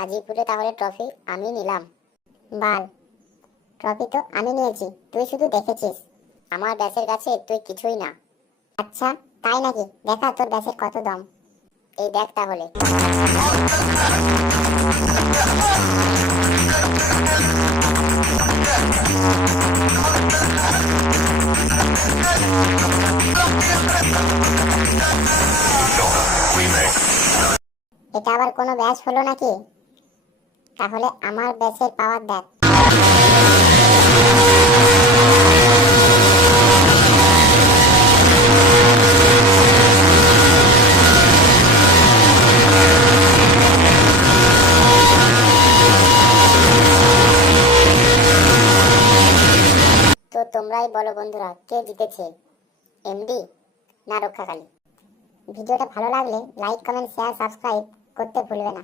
হাজিপুরে তাহলে ট্রফি আমি নিলাম। বাল, ট্রফি তো আমি নিয়েছি, তুই শুধু দেখেছিস। আমার ব্যাসের কাছে তুই কিছুই না। আচ্ছা, তাই নাকি? দেখা তোর ব্যাসের কত দম। এই দেখ তাহলে। এটা আবার কোনো ব্যাস হলো নাকি? তাহলে আমার ব্যাসের পাওয়ার দেখ। তো তোমরাই বলো বন্ধুরা, কে জিতেছে, এমডি না রক্ষাকালী? ভিডিওটা ভালো লাগলে লাইক, কমেন্ট, শেয়ার, সাবস্ক্রাইব করতে ভুলবে না।